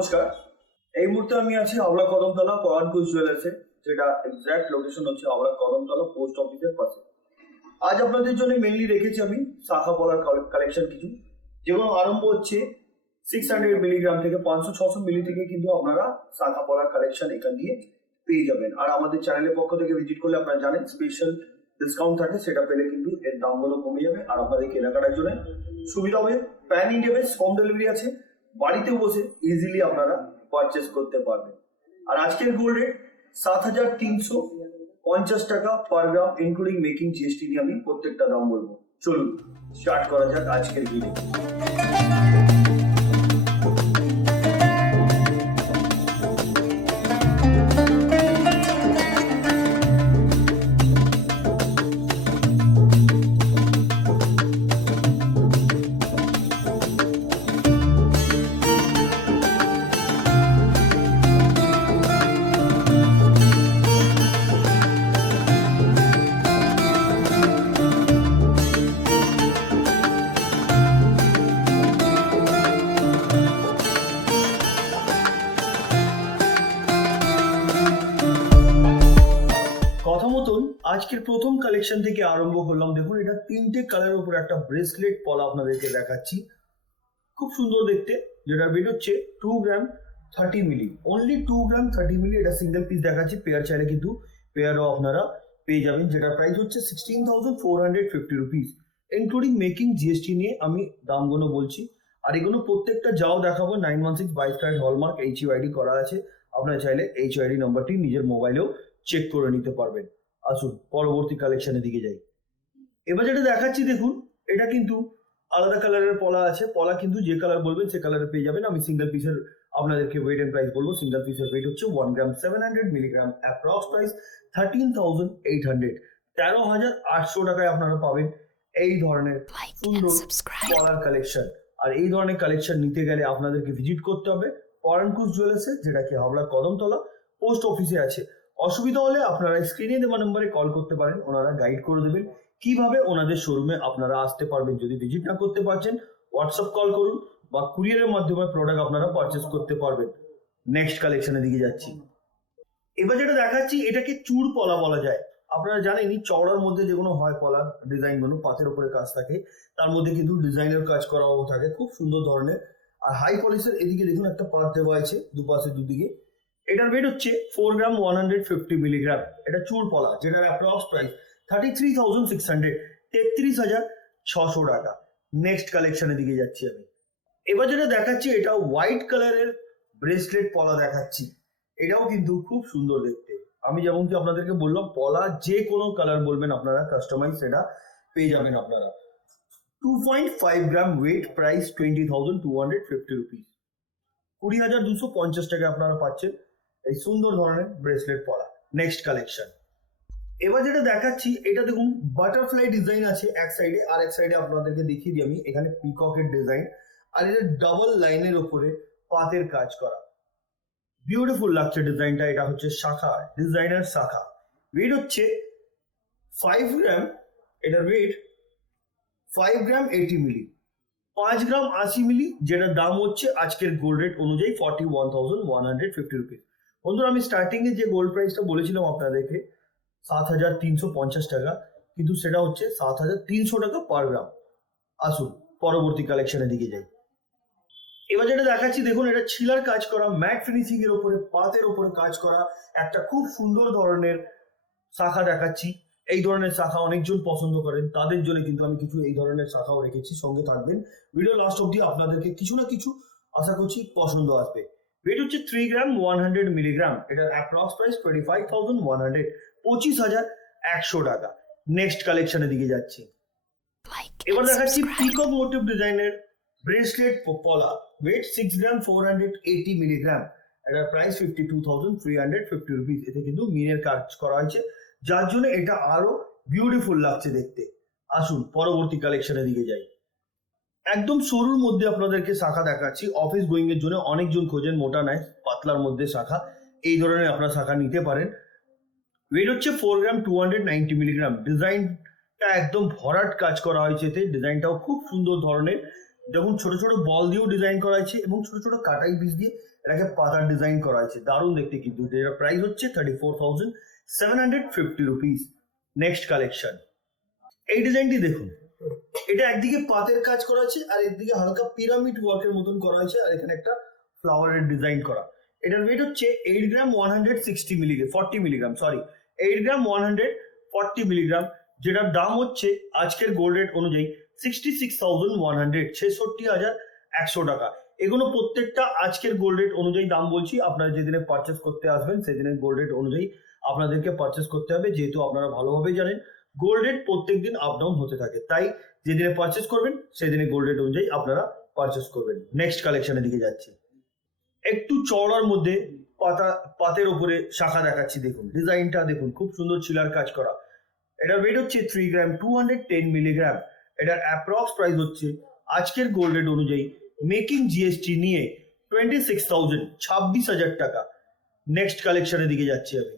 নমস্কার। এই মুহূর্তে আমি আছি হাওড়া কদমতলা পরানকুশ জুয়েলার্সে, যেটা এক্স্যাক্ট লোকেশন হচ্ছে হাওড়া কদমতলা পোস্ট অফিসের পাশে। আজ আপনাদের জন্য মেনলি রেখেছি আমি শাখা পলার কালেকশন কিছু, যেগুলো আরম্ভ হচ্ছে 600 মিলিগ্রাম থেকে 500-600 মিলি থেকে কিন্তু আপনারা শাখা পলার কালেকশন এখান দিয়ে পেয়ে যাবেন। আর আমাদের চ্যানেলের পক্ষ থেকে ভিজিট করলে আপনারা জানেন স্পেশাল ডিসকাউন্ট থাকে, সেটা পেলে কিন্তু এর দামগুলো কমে যাবে আর আপনাদের কেনাকাটার জন্য সুবিধা হবে। Pan India base home delivery আছে, বাড়িতে বসে ইজিলি আপনারা পারচেস করতে পারবেন। আর আজকের গোল্ড রেট 7,350 টাকা পার গ্রাম, ইনক্লুডিং মেকিং জিএসটি নিয়ে আমি প্রত্যেকটা দাম বলবো। চলুন স্টার্ট করা যাক আজকের ভিডিও। কথা মতন আজকের প্রথম কালেকশন থেকে আরম্ভ করলাম। দেখুন, এটা তিনটে কালারের উপর একটা ব্রেসলেট পলা আপনাদেরকে দেখাচ্ছি, খুব সুন্দর দেখতে, যেটা ওয়েট হচ্ছে 2 গ্রাম 30 মিলি, অনলি 2 গ্রাম 30 মিলি। এটা সিঙ্গেল পিস দেখাচ্ছি, পেয়ার চাইলে কিন্তু পেয়ারও আপনারা পেয়ে যাবেন, যেটা প্রাইস হচ্ছে 16,450 রুপিস, ইনক্লুডিং মেকিং জিএসটি নিয়ে আমি দামগুলো বলছি। আর এগুলো প্রত্যেকটা যাও দেখাবো 916 22 ক্যারেট হলমার্ক, HUID করা আছে। আপনারা চাইলে HUID নাম্বারটি নিজের মোবাইলেও চেক করে নিতে পারবেন। আসুন পরবর্তী কালেকশনের দিকে যাই। এবার যেটা দেখাচ্ছি দেখুন, এটা কিন্তু আলাদা কালারের পলা আছে, পলা কিন্তু যে কালার বলবেন সে কালারে পেয়ে যাবেন। আমি সিঙ্গেল পিসের আপনাদেরকে ওয়েট এন্ড প্রাইস বলবো। সিঙ্গেল পিসের ওয়েট হচ্ছে 1 গ্রাম 700 মিলিগ্রাম, অ্যাপ্রক্স প্রাইস 13,800, 13,800 টাকায় আপনারা পাবেন এই ধরনের সুন্দর পলার কালেকশন। আর এই ধরনের কালেকশন নিতে গেলে আপনাদেরকে ভিজিট করতে হবে পরানকুশ জুয়েলার্সে, যেটা কি হাওড়া কদমতলা পোস্ট অফিসে আছে। অসুবিধা হলে আপনারা স্ক্রিনে দেওয়া নম্বরে কল করতে পারেন, ওনারা গাইড করে দেবেন কিভাবে ওনাদের শোরুমে আপনারা আসতে পারবেন। যদি ভিজিট না করতে পারছেন, হোয়াটসঅ্যাপ কল করুন বা কুরিয়ারের মাধ্যমে প্রোডাক্ট আপনারা পারচেস করতে পারবেন। নেক্সট কালেকশনের দিকে যাচ্ছি। এবার যেটা দেখাচ্ছি, এটাকে চূড় পলা বলা যায়। আপনারা জানেনই চওড়ার মধ্যে যেগুলো হয় পলার ডিজাইনগুলো, পাতের উপরে কাজ থাকে, তার মধ্যে কিন্তু ডিজাইনের কাজ করাও থাকে, খুব সুন্দর ধরনের। আর হাই পলিশের এদিকে দেখুন একটা পাত দেওয়া আছে দুপাশে দুদিকে। এটার ওয়েট হচ্ছে 4 গ্রাম 150 মিলিগ্রাম। এটা চূড় পলা, যেটার অ্যাপ্রক্স প্রাইস 33,600, 33,600 টাকা। নেক্সট কালেকশনের দিকে যাচ্ছি আমি। এবার যেটা দেখাচ্ছি, এটা হোয়াইট কালারের ব্রেসলেট পলা দেখাচ্ছি। এটাও কিন্তু খুব সুন্দর দেখতে। আমি যেমন কি আপনাদেরকে বললাম, পলা যে কোনো কালার বলবেন আপনারা কাস্টমাইজ সেটা পেয়ে যাবেন আপনারা। 2.5 গ্রাম ওয়েট, প্রাইস 20,250 রুপিস, 20,250 টাকা আপনারা পাচ্ছেন এই সুন্দর ধরনের ব্রেসলেট পলা। Next collection. এবার যেটা দেখাচ্ছি, এটা দেখুন বাটারফ্লাই ডিজাইন আছে এক সাইডে, আর এক সাইডে আপনাদেরকে দেখিয়ে দিই আমি, এখানে পিককের ডিজাইন, আর এটা ডাবল লাইনের উপরে পাতের কাজ করা, বিউটিফুল লাগছে ডিজাইনটা। এটা হচ্ছে শাখা, ডিজাইনার শাখা। ওয়েট হচ্ছে 5 গ্রাম, এটার ওয়েট 5 গ্রাম 80 মিলি, 5 গ্রাম 80 মিলি, যেটার দাম হচ্ছে আজকের গোল্ড রেট অনুযায়ী 41,150 রুপিস। বন্ধুরা, আমি স্টার্টিং এ যে গোল্ড প্রাইসটা বলেছিলাম আপনাদেরকে 7,350 টাকা, কিন্তু সেটা হচ্ছে 7,300 টাকা পার গ্রাম। আসুন পরবর্তী কালেকশনের দিকে যাই। এবার যেটা দেখাচ্ছি দেখুন, এটা ছিলার কাজ করা, ম্যাট ফিনিশিং এর উপরে পাতের উপরে কাজ করা একটা খুব সুন্দর ধরনের শাখা দেখাচ্ছি। এই ধরনের শাখা অনেকজন পছন্দ করেন, তাদের জন্য কিন্তু আমি কিছু এই ধরনের শাখাও রেখেছি। সঙ্গে থাকবেন ভিডিও লাস্ট অব্দি, আপনাদেরকে কিছু না কিছু আশা করছি পছন্দ আসবে। ওয়েট হচ্ছে 3 গ্রাম 100 মিলিগ্রাম, এটার অ্যাপ্রক্স প্রাইস 25,100, 25,100 টাকা। নেক্সট কালেকশনের দিকে যাচ্ছি। এবার দেখাচ্ছি পিকক মোটিভ ডিজাইনের ব্রেসলেট পলা, ওয়েট 6 গ্রাম 480 মিলিগ্রাম, এটার প্রাইস 52,350 রুপিস। এতে কিন্তু মিনের কাজ করা হয়েছে, যার জন্য এটা আরো বিউটিফুল লাগছে দেখতে। আসুন পরবর্তী কালেকশনের দিকে যাই। একদম সরুর মধ্যে আপনাদেরকে শাখা দেখাচ্ছি। অফিস গোয়িং এর জন্য অনেকজন খোঁজেন মোটা নাই পাতলার মধ্যে শাখা, এই ধরনের আপনারা শাখা নিতে পারেন। ওয়েট হচ্ছে 4 গ্রাম 290 মিলিগ্রাম। ডিজাইনটা একদম ভরাট কাজ করা হয়েছে, এতে ডিজাইনটাও খুব সুন্দর ধরনের দেখুন ছোট ছোট বল দিয়েও ডিজাইন করা আছে এবং ছোট ছোট কাটাই পিস দিয়ে এটাকে পাতার ডিজাইন করা আছে, দারুণ দেখতে কিন্তু। এটার প্রাইস হচ্ছে 34,750 রুপিস। নেক্সট কালেকশন, এই ডিজাইনটি দেখুন, এটা একদিকে পাতের কাজ করা আছে আর একদিকে হালকা পিরামিড ওয়ার্কের মতন করা আছে, আর এখানে একটা ফ্লাওয়ারের ডিজাইন করা। এটার ওয়েট হচ্ছে 8 গ্রাম 160 মিলিগ্রাম 40 মিলিগ্রাম, সরি 8 গ্রাম 140 মিলিগ্রাম, যেটার দাম হচ্ছে আজকের গোল্ড রেট অনুযায়ী 66,100, 66,100 টাকা। এগুলো প্রত্যেকটা আজকের গোল্ড রেট অনুযায়ী দাম বলছি, আপনারা যেদিনে পারচেস করতে আসবেন সেদিনের গোল্ড রেট অনুযায়ী আপনাদেরকে পারচেস করতে হবে, যেহেতু আপনারা ভালোভাবেই জানেন গোল্ড রেট প্রত্যেকদিন আপ ডাউন হতে থাকে, তাই যেদিনে পারচেস করবেন সেদিনে গোল্ড রেট অনুযায়ী আপনারা পারচেস করবেন। নেক্সট কালেকশনের দিকে যাচ্ছি, একটু চওড়ার মধ্যে পাতের উপরে শাখা দেখাচ্ছি। দেখুন ডিজাইনটা দেখুন, খুব সুন্দর চিলার কাজ করা। এটার ওয়েট হচ্ছে 3 গ্রাম 210 মিলিগ্রাম। এটার অ্যাপ্রক্স প্রাইস হচ্ছে আজকের গোল্ড রেট অনুযায়ী মেকিং জিএসটি নিয়ে 26,000 টাকা। নেক্সট কালেকশনের দিকে যাচ্ছি আমি,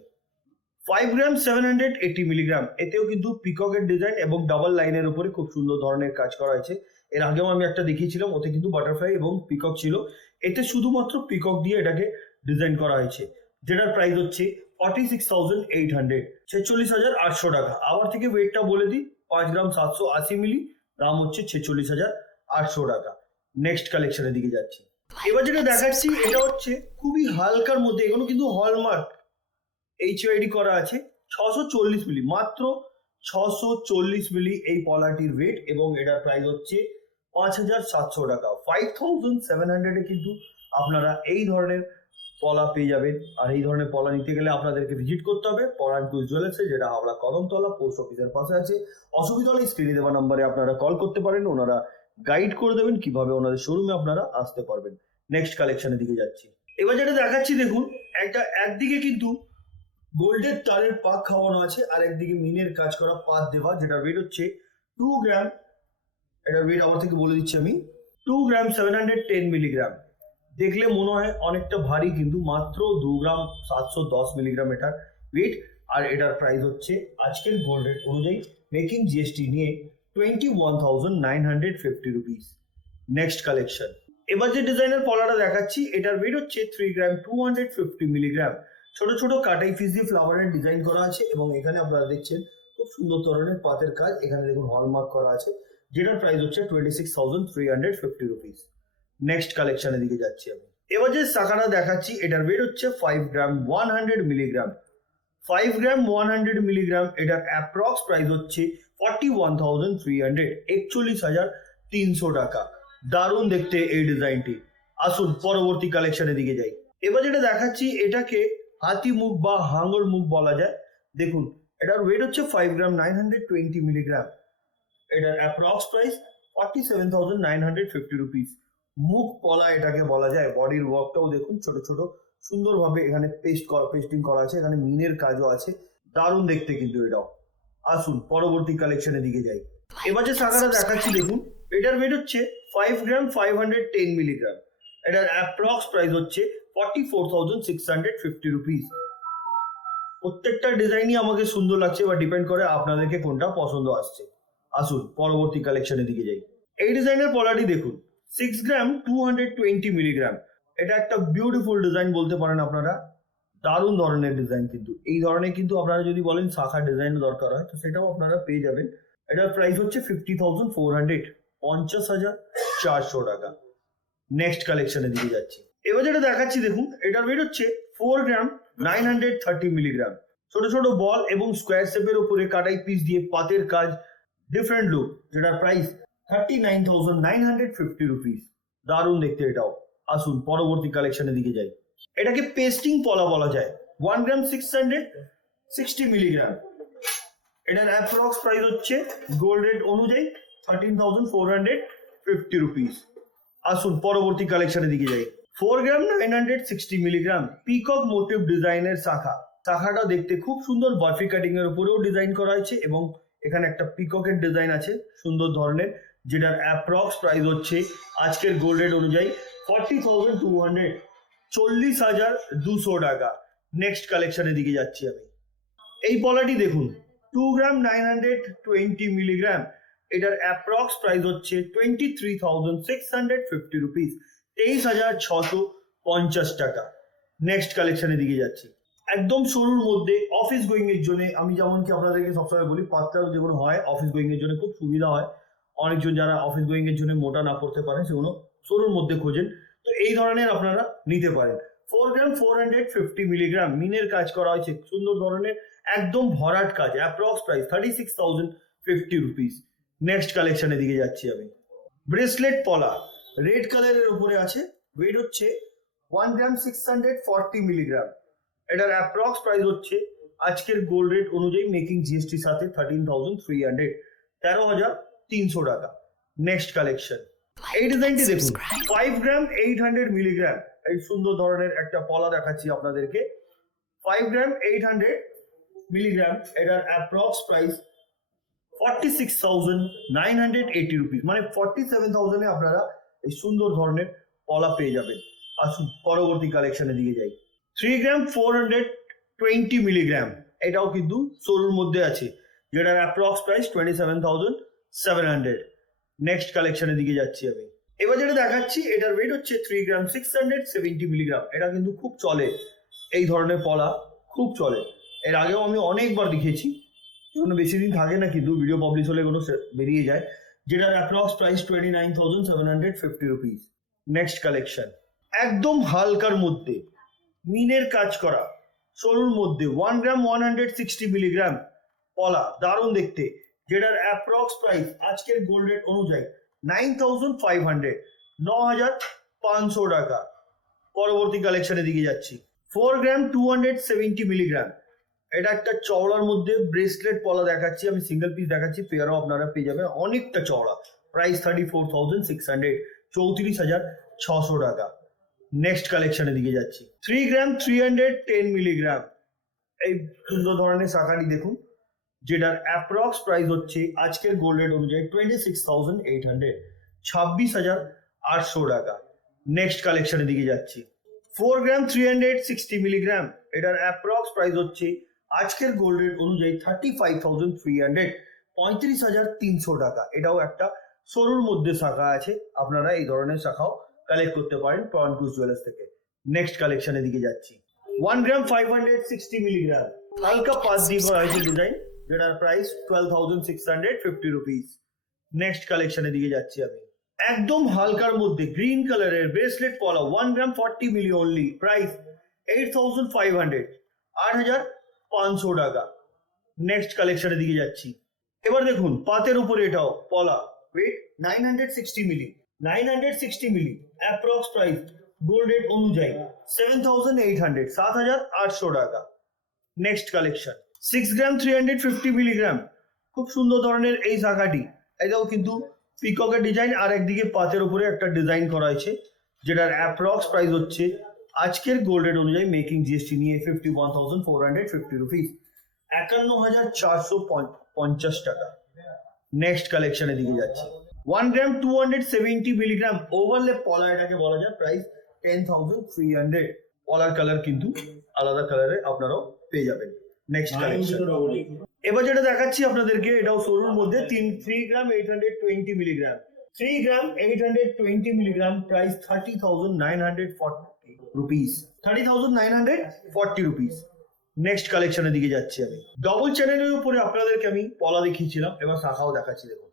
5 গ্রাম 780 মিলিগ্রাম। এতেও কিন্তু পিককের ডিজাইন এবং ডাবল লাইনের উপরে খুব সুন্দর ধরনের কাজ করা হয়েছে। এর আগেও আমি একটা দেখিয়েছিলাম, ওতে কিন্তু বাটারফ্লাই এবং পিকক ছিল, এতে শুধুমাত্র পিকক দিয়ে এটাকে ডিজাইন করা হয়েছে, যেটার প্রাইস হচ্ছে 46,800, 46,800 টাকা। আবার থেকে ওয়েটটা বলে দিই, 5 গ্রাম 780 মিলি, দাম হচ্ছে 46,800 টাকা। নেক্সট কালেকশনের দিকে যাচ্ছি, এবার যেটা দেখাচ্ছি এটা হচ্ছে খুবই হালকার মধ্যে, এগুলো কিন্তু হলমার্ক HYD করা আছে, 640 মিলি, মাত্র 640 মিলি এই পলাটির ওয়েট, এবং এটার প্রাইস হচ্ছে 5,700 টাকা। 5,700 এ কিন্তু আপনারা এই ধরনের পলা পেয়ে যাবেন। আর এই ধরনের পলা নিতে গেলে আপনাদেরকে ভিজিট করতে হবে পরানপুর জুয়েলার্সে, যেটা হাওড়া কদমতলা পোস্ট অফিসের পাশে আছে। অসুবিধা হলে স্ক্রিনে দেওয়া নাম্বারে আপনারা কল করতে পারেন, ওনারা গাইড করে দেবেন কিভাবে ওনাদের শোরুমে আপনারা আসতে পারবেন। নেক্সট কালেকশনের দিকে যাচ্ছি, এবার যেটা দেখাচ্ছি দেখুন, একদিকে কিন্তু গোল্ডের তারের পাক খাওয়ানো আছে আর একদিকে মিনের কাজ করা পাত দেওয়া, যেটা ওয়েট হচ্ছে 2 গ্রাম, এটার ওয়েট আবার থেকে বলে দিচ্ছি আমি, 2 গ্রাম 710 মিলিগ্রাম। দেখলে মনে হয় অনেকটা ভারী, কিন্তু মাত্র 2 গ্রাম 710 মিলিগ্রাম এটার ওয়েট, আর এটার প্রাইস হচ্ছে আজকের গোল্ড রেট অনুযায়ী মেকিং জিএসটি নিয়ে 21,950 রুপিস। নেক্সট কালেকশন, এবার যে ডিজাইনের পলাটা দেখাচ্ছি এটার ওয়েট হচ্ছে 3 গ্রাম 250 মিলিগ্রাম। ছোট ছোট কাটাই পিস দিয়ে ফ্লাওয়ারের ডিজাইন করা আছে, এবং এখানে আপনারা দেখছেন খুব সুন্দর ধরনের পাতের কাজ, এখানে দেখুন হলমার্ক করা আছে, যেটার প্রাইস হচ্ছে 26,350 রুপিস। নেক্সট কালেকশনের দিকে যাচ্ছি আমি, এবার যে শাখাটা দেখাচ্ছি এটার ওয়েট হচ্ছে 5 গ্রাম 100 মিলিগ্রাম। 5 গ্রাম 100 মিলিগ্রাম, এটার অ্যাপ্রক্স প্রাইস হচ্ছে 41,300, 41,300 টাকা। দারুণ দেখতে এই ডিজাইনটি। আসুন পরবর্তী কালেকশনের দিকে যাই, এবার যেটা দেখাচ্ছি এটাকে হাতি মুখ বা হাঙর মুখ বলা যায়। দেখুন এটার ওয়েট হচ্ছে 5 গ্রাম 920 মিলিগ্রাম। এটার অ্যাপ্রক্স প্রাইস 47,950 রুপিস। মুখ পলা এটাকে বলা যায়। বডির ওয়ার্কটাও দেখুন, ছোট ছোট সুন্দরভাবে এখানে পেস্টিং করা আছে, এখানে মিনের কাজও আছে, দারুণ দেখতে কিন্তু এটাও। আসুন পরবর্তী কালেকশনের দিকে যাই, এবার যে শাখাটা দেখাচ্ছি দেখুন, এটার ওয়েট হচ্ছে 5 গ্রাম 510 মিলিগ্রাম। এটার অ্যাপ্রক্স প্রাইস হচ্ছে 44,650 রুপিস। প্রত্যেকটা ডিজাইনই আমাকে সুন্দর লাগছে, বা ডিপেন্ড করে আপনাদেরকে কোনটা পছন্দ আসছে। আসুন পরবর্তী কালেকশনের দিকে যাই, এই ডিজাইনের পলাটি দেখুন, 6 গ্রাম 220 মিলিগ্রাম। এটা একটা বিউটিফুল ডিজাইন বলতে পারেন আপনারা, দারুণ ধরনের ডিজাইন কিন্তু। এই ধরনের কিন্তু আপনারা যদি বলেন শাখা ডিজাইন দরকার হয় তো সেটাও আপনারা পেয়ে যাবেন। এটার প্রাইস হচ্ছে 50,400, 50,400 টাকা। নেক্সট কালেকশনের দিকে যাচ্ছি, এবার যেটা দেখাচ্ছি দেখুন, এটার ওয়েট হচ্ছে 4 গ্রাম 930 মিলিগ্রাম। ছোট ছোট বল এবং স্কোয়ার শেপের উপরে কাটাই পিস দিয়ে পাতের কাজ, ডিফারেন্ট লুক, যেটার প্রাইস 39,950 রুপিস। দারুণ দেখতে এটাও। আসুন পরবর্তী কালেকশনের দিকে যাই, এটাকে পেস্টিং পলা বলা যায়। 1 গ্রাম 660 মিলিগ্রাম। এটার অ্যাপ্রক্স প্রাইস হচ্ছে গোল্ড রেট অনুযায়ী 13,450 রুপিস। আসুন পরবর্তী কালেকশনের দিকে যাই, 4 গ্রাম 960 মিলিগ্রাম পিকক মোটিভ ডিজাইনের শাখাটা দেখতে খুব সুন্দর, বার্ফি কাটিং এর উপরেও ডিজাইন করা হয়েছে, এবং এখানে একটা পিককের ডিজাইন আছে সুন্দর ধরনের, যেটার অ্যাপ্রক্স প্রাইস হচ্ছে আজকের গোল্ড রেট অনুযায়ী 40,200, 40,200 টাকা। নেক্সট কালেকশনের দিকে যাচ্ছি আমি, এই পলাটি দেখুন, 2 গ্রাম 920 মিলিগ্রাম। এটার অ্যাপ্রক্স প্রাইস হচ্ছে 23,650 রুপিস, 23,650 টাকা। নেক্সট কালেকশনের দিকে যাচ্ছি, একদম সরুর মধ্যে অফিস গোয়িং এর জন্য। আমি যেমন কি আপনাদেরকে সবসময় বলি, পাতলা যেগুলো হয় অফিস গোয়িং এর জন্য খুব সুবিধা হয়। অনেকজন যারা অফিস গোয়িং এর জন্য মোটা না পড়তে পারেন সেগুলো সরুর মধ্যে খোঁজেন, তো এই ধরনের আপনারা নিতে পারেন। 4 গ্রাম 450 মিলিগ্রাম মিনের কাজ করা হয়েছে, সুন্দর ধরনের একদম ভরাট কাজ, অ্যাপ্রক্স প্রাইস 36,050 রুপিস। নেক্সট কালেকশনের দিকে যাচ্ছি আমি। ব্রেসলেট পলা রেড কালারের উপরে আছে, ওয়েট হচ্ছে 1 গ্রাম 640 মিলিগ্রাম। এটার অ্যাপ্রক্স প্রাইস হচ্ছে আজকের গোল্ড রেট অনুযায়ী মেকিং জিএসটি সাথে 13,300, 13,300 টাকা। নেক্সট কালেকশন, এই ডিজাইনটি দেখুন, 5 গ্রাম 800 মিলিগ্রাম। এই সুন্দর ধরনের একটা পলা দেখাচ্ছি আপনাদেরকে, 5 গ্রাম 800 মিলিগ্রাম। এটার অ্যাপ্রক্স প্রাইস 46,980 রুপিস, মানে 47,000 এ আপনারা এই সুন্দর ধরনের পলা পেয়ে যাবেন। আসুন পরবর্তী কালেকশনের দিকে যাই। 3 গ্রাম 420 মিলিগ্রাম, এটাও কিন্তু সরুর মধ্যে আছে, যেটার অ্যাপ্রক্স প্রাইস 27,700। নেক্সট কালেকশনের দিকে যাচ্ছি আমি। এবার যেটা দেখাচ্ছি এটার ওয়েট হচ্ছে 3 গ্রাম 670 মিলিগ্রাম। এটা কিন্তু খুব চলে, এই ধরনের পলা খুব চলে। এর আগেও আমি অনেকবার দেখিয়েছি, কোনো বেশি দিন থাকে না, কিন্তু ভিডিও পাবলিশ হলে কোনো বেরিয়ে যায়, যেটার approx price 29,750 rupees. Next collection, একদম হালকার মধ্যে মিনের কাজ করা সরুর মধ্যে 1 গ্রাম 160 মিলিগ্রাম পলা, দারুণ দেখতে, যেটার অ্যাপ্রক্স প্রাইস আজকের গোল্ড রেট অনুযায়ী 9,500, 9,500 টাকা। পরবর্তী কালেকশনের দিকে যাচ্ছি। 4 গ্রাম 270 মিলিগ্রাম, এটা একটা চওড়ার মধ্যে ব্রেসলেট পলা দেখাচ্ছি আমি, সিঙ্গেল পিস দেখাচ্ছি, পেয়ারও আপনারা পেয়ে যাবেন, অনেকটা চওড়া, প্রাইস 34,600, 34,600 টাকা। নেক্সট কালেকশনের দিকে যাচ্ছি। 3 গ্রাম 310 মিলিগ্রাম, এই সুন্দর ধরনের শাখাটি দেখুন, যেটার অ্যাপ্রক্স প্রাইস হচ্ছে আজকের গোল্ড রেট অনুযায়ী 26,800, 26,800 টাকা। নেক্সট কালেকশনের দিকে যাচ্ছি। 4 গ্রাম 360 মিলিগ্রাম, এটার অ্যাপ্রক্স প্রাইস হচ্ছে আজকের গোল্ড রেট অনুযায়ী 35,300, 35,300 টাকা। এটাও একটা সরুর মধ্যে শাখা আছে, আপনারা এই ধরনের শাখাও কালেক্ট করতে পারেন পয়নকুশ জুয়েলার্স থেকে। নেক্সট কালেকশনের দিকে যাচ্ছি। 1 গ্রাম 560 মিলিগ্রাম, হালকা পাঁচ দিয়ে করা হয়েছে ডিজাইন, যেটার প্রাইস 12,650 রুপিস। নেক্সট কালেকশনের দিকে যাচ্ছি আমি। একদম হালকার মধ্যে গ্রিন কালারের ব্রেসলেট পলা, 1 গ্রাম 40 মিলি অনলি, প্রাইস 8,500, 8,500 টাকা। নেক্সট কালেকশনের দিকে যাচ্ছি। এবার দেখুন পাতের উপরে এটাও পলা, ওয়েট 960 মিলি, 960 মিলি, অ্যাপ্রক্স প্রাইস গোল্ড রেট অনুযায়ী 7,800, 7,800 টাকা। নেক্সট কালেকশন, 6 গ্রাম 350 মিলিগ্রাম, খুব সুন্দর ধরনের এই শাখাটি, এটাও কিন্তু পিককের ডিজাইন, আর একদিকে পাতের উপরে একটা ডিজাইন করা হয়েছে, যেটার অ্যাপ্রক্স প্রাইস হচ্ছে আজকের গোল্ড রেট অনুযায়ী মেকিং জিএসটি নিয়ে 51,450 রুপিস, 51,450 টাকা। নেক্সট কালেকশনের দিকে যাচ্ছি। 1 গ্রাম 270 মিলিগ্রাম ওভারলেপ পলা, এটাকে বলা যায়, প্রাইস 10,300। পলার কালার কিন্তু আলাদা কালারে আপনারাও পেয়ে যাবেন। নেক্সট কালেকশন, এবার যেটা দেখাচ্ছি আপনাদেরকে, এটাও সরুর মধ্যে 3 গ্রাম 820 মিলিগ্রাম, 3 গ্রাম 820 milligram, price 30,940 rupees, 30,940 rupees. Next কালেকশনের দিকে যাচ্ছি আমি। ডবল চ্যানেলের উপরে আপনাদেরকে আমি পলা দেখিয়েছিলাম, এবার শাখাও দেখাচ্ছি। দেখুন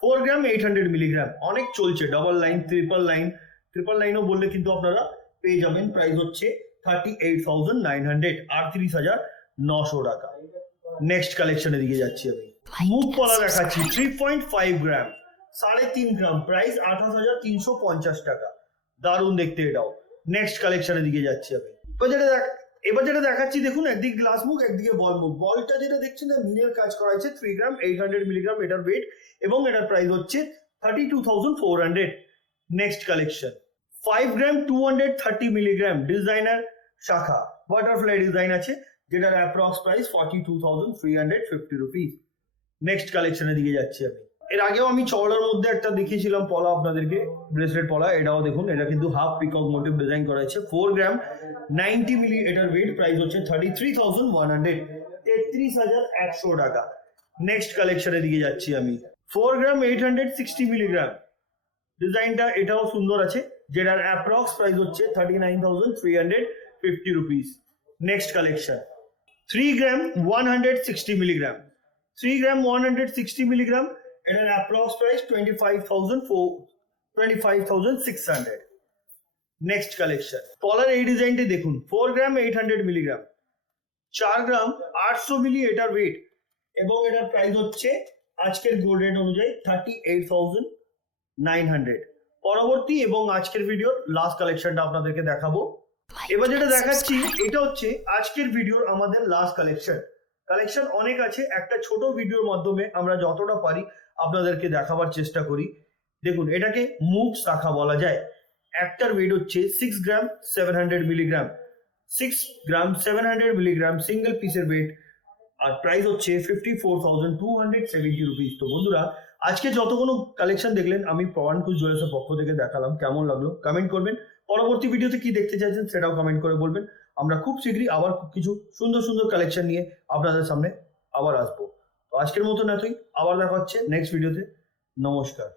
4 গ্রাম 800 মিলিগ্রাম, অনেক চলছে, ডবল লাইন, ট্রিপল লাইন, ট্রিপল লাইনও বললে কিন্তু আপনারা পেয়ে যাবেন। প্রাইস হচ্ছে 38,900, 38,900 টাকা। নেক্সট কালেকশনের দিকে যাচ্ছি আমি। মুখ পলা দেখাচ্ছি 3.5 গ্রাম, 3.5 গ্রাম, প্রাইস 28,350 টাকা, দারুণ দেখতে এটাও। নেক্সট কালেকশনের দিকে যাচ্ছি আমি। এবার যেটা দেখাচ্ছি দেখুন, একদিকে গ্লাস মুখ, একদিকে বল মুখ। বলটা যেটা দেখছেন না, মিনের কাজ করা হয়েছে, 3 গ্রাম 800 মিলিগ্রাম এটার ওয়েট, এবং এটার প্রাইস হচ্ছে 32,400। নেক্সট কালেকশন, 5 গ্রাম 230 মিলিগ্রাম ডিজাইনার শাখা, বাটারফ্লাই ডিজাইন আছে, যেটার অ্যাপ্রক্স প্রাইস 42,350 রুপিস। নেক্সট কালেকশনের দিকে যাচ্ছি আমি। এর আগেও আমি চওড়ার মধ্যে একটা দেখিয়েছিলাম পলা আপনাদেরকে, ব্রেসলেট পলা, এটাও দেখুন, এটা কিন্তু হাফ পিকক মোটিভ ডিজাইন করা হয়েছে, 4 গ্রাম 90 মিলি, এটার ওয়েট, প্রাইস হচ্ছে 33,100, 33,100 টাকা। নেক্সট কালেকশনের দিকে যাচ্ছি আমি। 4 গ্রাম 860 মিলিগ্রাম ডিজাইনটা এটাও সুন্দর আছে, যেটার অ্যাপ্রক্স প্রাইস হচ্ছে 39,350 রুপিস। নেক্সট কালেকশন 3 গ্রাম 160 মিলিগ্রাম 3 গ্রাম 160 মিলিগ্রাম, এটার অ্যাপ্রক্স প্রাইস 25,600। নেক্সট কালেকশন পলার এই ডিজাইনটি দেখুন, 4 গ্রাম 800 মিলিগ্রাম, 4 গ্রাম 800 মিলি এটার ওয়েট, এবং এটার প্রাইস হচ্ছে আজকের গোল্ড রেট অনুযায়ী 38,900। পরবর্তী এবং আজকের ভিডিওর লাস্ট কালেকশনটা আপনাদেরকে দেখাবো। এবার যেটা দেখাচ্ছি এটা হচ্ছে আজকের ভিডিওর আমাদের লাস্ট কালেকশন অনেক আছে, একটা ছোট ভিডিওর মাধ্যমে আমরা যতটা পারি আপনাদেরকে দেখাবার চেষ্টা করি। দেখুন এটাকে মুভ শাখা বলা যায়, একটার ওয়েট হচ্ছে 6 গ্রাম 700 মিলিগ্রাম, 6 গ্রাম 700 মিলিগ্রাম সিঙ্গেল পিসের ওয়েট, আর প্রাইস হচ্ছে 54,270 রুপিস। তো বন্ধুরা আজকে যতগুলো কালেকশন দেখলেন আমি পওয়ানকুশ জুয়েলার্সের পক্ষ থেকে দেখালাম, কেমন লাগলো কমেন্ট করবেন। পরবর্তী ভিডিওতে কি দেখতে চাইছেন সেটাও কমেন্ট করে বলবেন। আমরা খুব শীঘ্রই আবার কিছু সুন্দর সুন্দর কালেকশন নিয়ে আপনাদের সামনে আবার আসবো। তো আজকের মতন এতই, আবার দেখা হচ্ছে নেক্সট ভিডিওতে। নমস্কার।